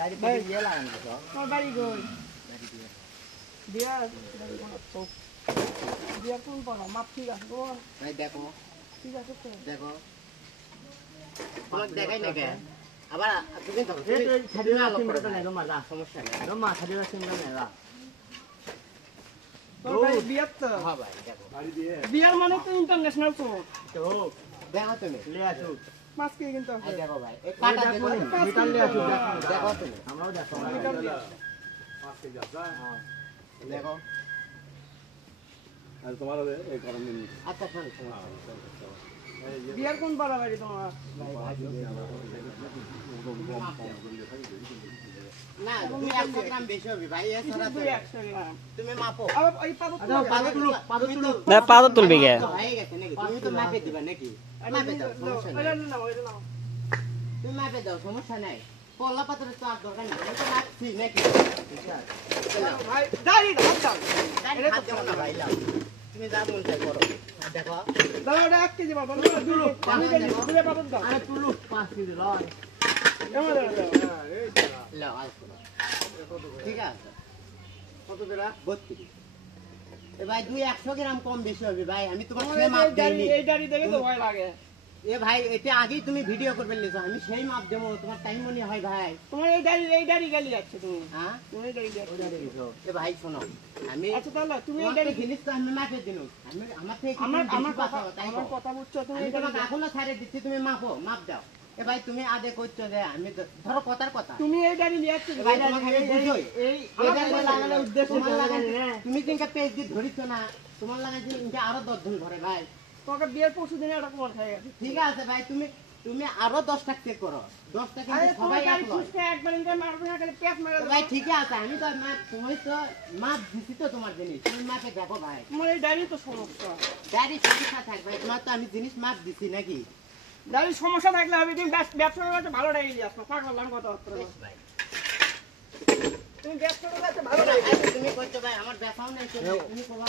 গাড়ি पे ये লাগান তো তোর বাড়ি কই দিয়া তো দিয়া কোন পারো মাপ ঠিক আছে গো ভাই দেখো ঠিক আছে তো দেখো তোমাক দেখাই না কে আবার তুমি তো ছাড়িয়ে সিমটা নাই রমা সমস্যা নেই রমা ছাড়িয়ে সিমটা নাই রা তোর বাড়ি বিয়াত তো হ্যাঁ ভাই দেখো বাড়ি দিয়ে বিয়ার মানে তো ইন্টারন্যাশনাল তো তো দেখো তুমি লে আসো 5 কেজি কিন্তু এই আছে দেখো ভাই এই কাটা দেখো মিটার লে আসো দেখো তুমি আমরাও দেখো মিটার দিয়ে 5 কেজি আছে দেখো আর তোমার এই গরম দিন আচ্ছা শুন বিয়ার কোন পাড়া বাড়ি তোমার না তুমি 100 গ্রাম বেশি হবে ভাই এছাড়া তো 100 গ্রাম তুমি মাপো আবার এই পাবো তো না পাদর তুলবি গে হয়ে গেছে নাকি তুমি তো মাপে দিবা নাকি মাপে দাও সমস্যা নেই না ওইটা না তুমি মাপে দাও সমস্যা নাই পল্লা পাথরের তো আর দরকার নেই আমি তো মাপছি নাকি ভাই দাঁড়ি দাও দাও এটা হাত দেবো না ভাই লাও তুমি যা মন চাই করো দেখো দাও ওটা 1 কেজি পাবো না দুলো 5 কেজি দুলে পাবো দাও আরে তুলু 5 কেজি লয় কেমন দাও লাও আজ করো ঠিক আছে কত বেলা 32 এ ভাই 100 গ্রাম কম বেশি হবে ভাই আমি তোমার সেই মাপ দেইনি এই দাঁড়ি দেখে তো ভয় লাগে এ ভাই এটা আগেই তুমি ভিডিও করবে লিছো আমি সেই মাপ দেবো তোমার টাইম মনে হয় ভাই তোমার এই দাঁড়ি গেলি যাচ্ছে তুমি হ্যাঁ তুমি এই দাঁড়ি যাচ্ছে এ ভাই শোনো আমি আচ্ছা তাহলে তুমি এই তোমার দাঁড়ি জিনিস তো আমি মাপে দিনু আমি আমার থেকে আমার কথা বুঝছো তুমি আমি এই দাঁড়ি তোমাকে এখনো ছাড়ে দিচ্ছি তুমি মাপো মাপ দাও এ ভাই তুমি আদে করছো যে আমি ধরো কথার কথা তুমি এই দাঁড়ি নিয়ে যাচ্ছ এ ভাই তোমাকে আমি বুঝোই এই এটা এটা লাগানোর উদ্দেশ্য তোমার তো লাগাই লাগাই তুমি তিনটা পেজ দিয়ে ধরিছো না তোমার লাগাই যে আরো 10 দিন ঘরে ভাই তোমাকে বিয়ের পরশু দিনে একটা কোন খাই গেছে ঠিক আছে ভাই তুমি আরো 10 টাকা চেক করো 10 টাকা আরে কিন্তু তোমার সবাই গাড়ি এক লয় ফুসকে একবার ইনকাম মারবে না খালি পেট মেরে ভাই ঠিক আছে আমি তো তুমি তো মাপ দিছি তো তোমার জিনিস তুমি মাপে দেখো ভাই তোমার এই দাঁড়ি তো সমস্যা গাড়ি সমস্যা থাকবে তোমার তো আমি জিনিস মাপ দিছি নাকি দাঁড়ির সমস্যা থাকলে হবে তুমি ব্যবসা করতে ভালো দাঁড়িয়ে দিয়ে আসো পাগল লাম কথা হচ্ছে ভাই তুমি ব্যবসা করতে ভালো তুমি কইছো ভাই আমার দেখাও নাই তুমি কোবা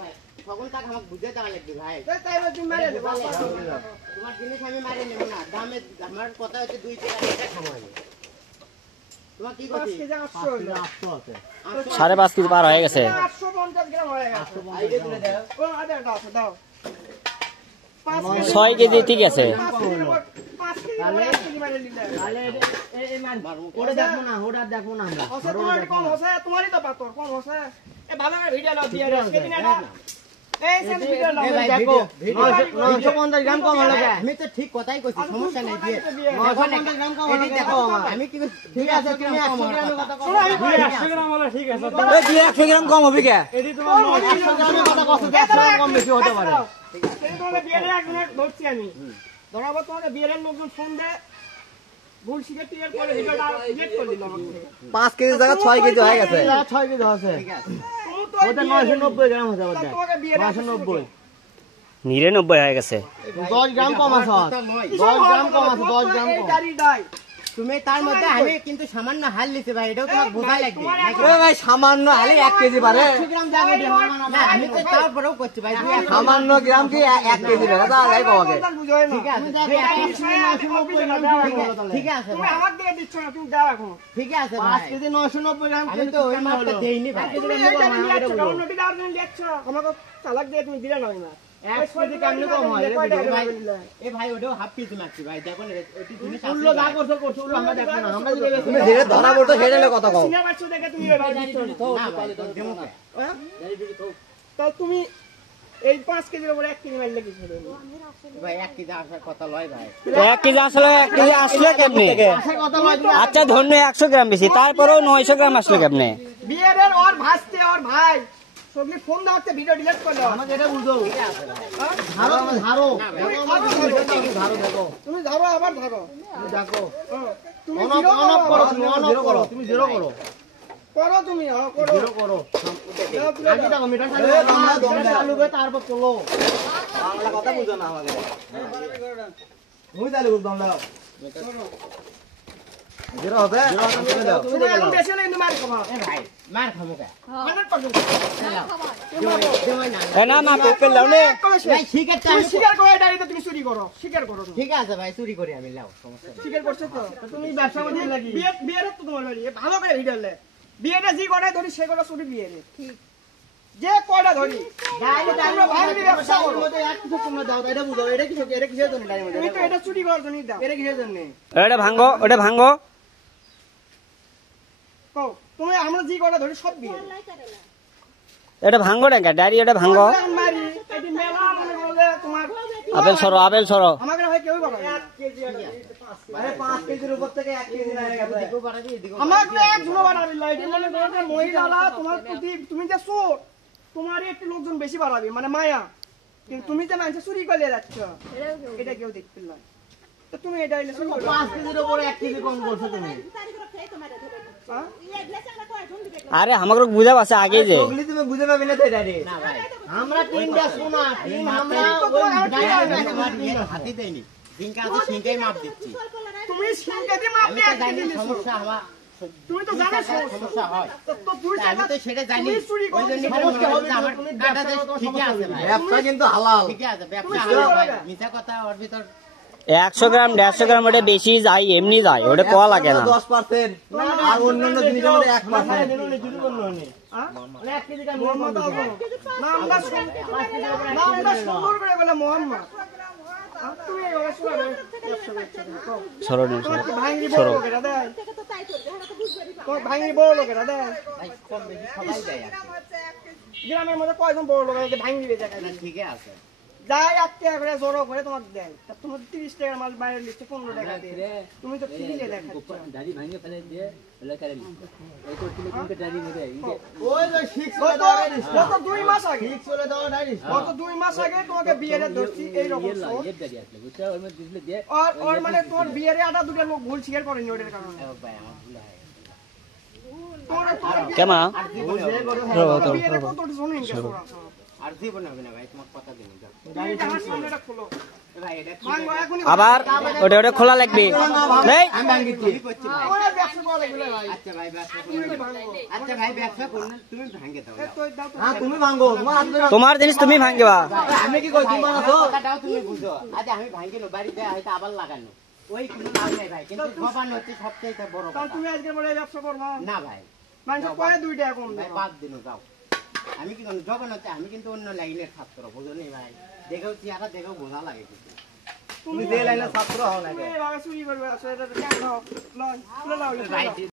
ভাই সকল টাকা আমাকে বুঝে দেওয়া লাগবে ভাই তাই তুমি মেরে দেবো তোমার জিনিস আমি মারি নেব না দামে আমার কথা হচ্ছে 2 টাকা এটা খাবো আমি তোমার কি 5 করছি কেজি 800 আছে 5.5 কেজি পার হয়ে গেছে 850 গ্রাম হয়ে গেছে আইডিয়া তুলে দাও ও আদা দাও 6 কেজি ঠিক আছে 5 কেজি করে 1 কেজি মেরে দিলে তাহলে এই মান ওটা দেখো না ওটা দেখো না আমরা ওসে তোমার কম ওসে তোমারই তো পাতর কম ওসে এ ভালো করে ভিডিও লাও দিয়ে রে কেদিন এটা এই সব ভিডিও লাও দেখো 950 গ্রাম কম হলো আমি তো ঠিক কথাই কইছি সমস্যা নাই দিয়ে 950 গ্রাম কম হলো দেখো আমি কি ঠিক আছে তুমি 100 গ্রামের কথা কও 100 গ্রাম হলো ঠিক আছে এই 100 গ্রাম কম হবে কে এডি তোমার 100 গ্রামের কথা কষ্ট 100 গ্রাম কম বেশি হতে পারে সেই তোমাকে বিয়ের একজন ধরছি আমি ধরাবো তোমাকে বিয়ের লোকজন ফোন দে ভুল শিখে টিয়ার পরে ভিডিওটা ডিলিট করে দিল আমাকে 5 কেজি জায়গা 6 কেজি হয়ে গেছে 6 কেজি আছে ঠিক আছে তুমি তো ওটা 990 গ্রাম হতে পারে তোমাকে বিয়ের 990 99 হয়ে গেছে 10 গ্রাম কম আছে 10 গ্রাম কম আছে 10 গ্রাম কম দাঁড়ি দাই তুমি তার মধ্যে আমি কিন্তু সামান্য হাল লিছি ভাই এটাও তোমাকে বোঝা লাগবে এ ভাই সামান্য হালি 1 কেজি পারে 100 গ্রাম যাবে না আমি তো তারপরেও করছি ভাই সামান্য গ্রাম কি 1 কেজি বেড়া তা যাই কওয়াকে বুঝোয় না ঠিক আছে ঠিক আছে তুমি ভাই আমার দিকে দিচ্ছ না তুমি দাও এখন ঠিক আছে 5 ভাই কেজি 990 গ্রাম আমি তো ওই মাপটা দেইনি ভাই তুমি এই দাঁড়ি নিয়ে যাচ্ছ ডাউনলোড আর দিন লিখছ আমাকে চালাক দিয়ে তুমি দিলে নয় না 1 কেজি কেমনে কম হয় এ ভাই ওটাও হাফ পিস মারছি ভাই দেখো না ওটি জিনিস উল্লো যা করছো করছো উল্লো আমরা দেখো না আমরা যদি তুমি ধীরে ধরা বলতো হেডেলে কথা কও সিনেমা বাচ্চা দেখে তুমি এবার দিচ্ছ না ভাই দেমো কে তো তুমি এই 5 কেজির উপরে 1 কেজি মারলে কি হবে ভাই 1 কেজি আসার কথা লয় ভাই 1 কেজি আসলে 1 কেজি আসলে কেমনে কথা লয় আচ্ছা ধন্য 100 গ্রাম বেশি তারপরেও 900 গ্রাম আসলে কেমনে বিয়ের ওর ভাসতে ওর ভাই সবলি ফোন দাওতে ভিডিও ডিলিট করে দাও আমাকে এটা বুঝো ধারো ধারো ধারো দেখো তুমি ধরো আবার ধরো দেখো তুমি অন অফ করো তুমি অন অফ করো তুমি জিরো করো করো তুমি করো জিরো করো আগে দেখো মিটার চালু করে তারপর চলো বাংলা কথা বুঝো না আমাকে মুই চালু করতাম দাও জিরো হবে চলে দাও তুমি এখন বেশি হলে কিন্তু মার খাবা এ ভাই মার খামো কে 100% দেওয়াই না এ না মা পেপে লাও নে ভাই শিকারটা তুমি আমি স্বীকার করো এটা তুমি চুরি করো স্বীকার করো তুমি ঠিক আছে ভাই চুরি করি আমি লাও সমস্যা নেই স্বীকার করছো তো তো তুমি ব্যবসা মধ্যে লাগি বিয়ের তো তোমার বাড়ি ভালো করে ভিডিওলে বিয়েটা জি করে ধরি সে করে চুরি বিয়ে রে যে কয়টা ধরি আমরা ভাঙবি ব্যবসা করো মধ্যে এক কিছু তোমরা দাও এটা বুঝাও এটা কিসের জন্য ডাইরেক্ট তুমি তো এটা চুরি করার জন্য দাও এটা কিসের জন্য ওটা ভাঙ্গো ওটা ভাঙ্গো কও তুমি আমরা জি কয়টা ধরি সব বিয়ে এটা ভাঙ্গো না ডাড়ি ওটা ভাঙ্গো মারি এটি মেলা মনে করলে তোমার আবেল সরো আমাকে হয় কেউই বলে না আরে 5 কেজির উপর থেকে 1 কেজি লাগে গেছে দিগো পারা দি দিগো আমাকে এক ঝুলো বাড়াবি লাইটে মনে করো যে মহিলারা তোমার প্রতি তুমি যে চোর তোমারই একটু লোকজন বেশি বাড়াবি মানে মায়া কিন্তু তুমি যে মানুষ চুরি করে যাচ্ছ এটা কেউ দেখতে না তো তুমি এটা এলে চুরি করবে 5 কেজির উপরে 1 কেজি কম বলছো তুমি হ্যাঁ? আরে আমাকে বুঝা পাচ্ছে আগে যে ওগুলি তুমি বুঝে পাবে না তো এটা রে না ভাই আমরা তিনটা সোনা তিন আমরা হাতি দেয়নি সিংকা আছে সিংকাই মাপ দিচ্ছি তুমি সিংকে দিয়ে মাপ আমি দিয়ে তো এক জানি কেজি দিছো। সমস্যা আমার তুমি তো জানো সমস্যা হয় তো তুই আমি তো সেটা জানি তুমি চুরি ওই জন্য করো সমস্যা হবে আমার কাটাতে ঠিকই আছে ভাই ব্যবসা কিন্তু হালাল ঠিকই আছে ব্যবসা তুমি হালাল ভাই চুরি করো। মিথ্যা কথা ওর ভিতর 100 গ্রাম 150 গ্রাম ওটা বেশি যায় এমনি যায় ওটা কোয়া লাগে না 10% আর অন্যান্য জিনিসের মধ্যে 1% হ্যাঁ? মানে 1 কেজি কাম মোহাম্মদ আজম। না আমরা সুন্দর করে বলে মোহাম্মদ হ্যাঁ, তুমি এইভাবে শোনাবে ব্যবসা করছো কও। সরো নে তোমার কি ভাঙি বড় লোকেরা দেয় তোমার ভাঙি বড় লোকেরা দেয় ভাই কম বেশি সবাই দেয় আর কি। গ্রামের মধ্যে কয়জন বড় লোক আছে ভাঙি বেচে খায় না, ঠিকই আছে যাই 1 টাকা করে জড়ো করে তোমাকে দেয় তা তোমার 30 টাকার মাল বাইরে লিখছে 15 টাকা দিয়ে তুমি তো ঠিকই দেখাচ্ছ ওই যে 6 গত 2 মাস আগে চলে দাও ডাইরেক্ট গত 2 মাস আগে তোমাকে বিয়ের ধরছি এই রকম আর মানে তোর বিয়ের আটা দুটো লোক ভুল স্বীকার করেনি ওটার কারণে এ ভাই আমার ভুল হয় তোমার কেমা আর জীবনে হবে না। বিয়ের কত শুনুন কেন আর জীবনে হবে না ভাই তোমার কথা দিন যাও এটা খোলো এ ভাই এটা কি ভাঙো এখনই আবার ওটা খোলা লাগবে এই আমি ভাঙিছি কি করছি ভাই ওরা ব্যবসা করা লাগবে ভাই আচ্ছা ভাই ব্যবসা তুমি করুন ভাঙো আচ্ছা ভাই ব্যবসা করুন তুমি ভাঙে দাও এ তো দাও তো হ্যাঁ তুমি ভাঙো তোমার হাত ধরে তোমার জিনিস তুমি ভাঙবা আমি কি কই তুমি বানাছো কথাটাও তুমি বুঝো আজ আমি ভাঙিলো বাড়িতে হয়তো আবার লাগানো ওই কোনো লাভ নেই ভাই কিন্তু গবান হচ্ছে সবচেয়ে বড় তাহলে কথা তুমি আজকে বলে ব্যবসা করবা না ভাই মানুষ কয় 2 টাকা কম ভাই দেবা 5 দিনও যাও আমি কি যখন হচ্ছে আমি কিন্তু অন্য লাইনের ছাত্র বুঝো নি ভাই দেখেও চেহারা দেখেও বোঝা লাগে কিন্তু তুমি যে লাইনে ছাত্র হও না তুমি এভাবে চুরি করবে আসলে এটা কেন লয় লয় ভাই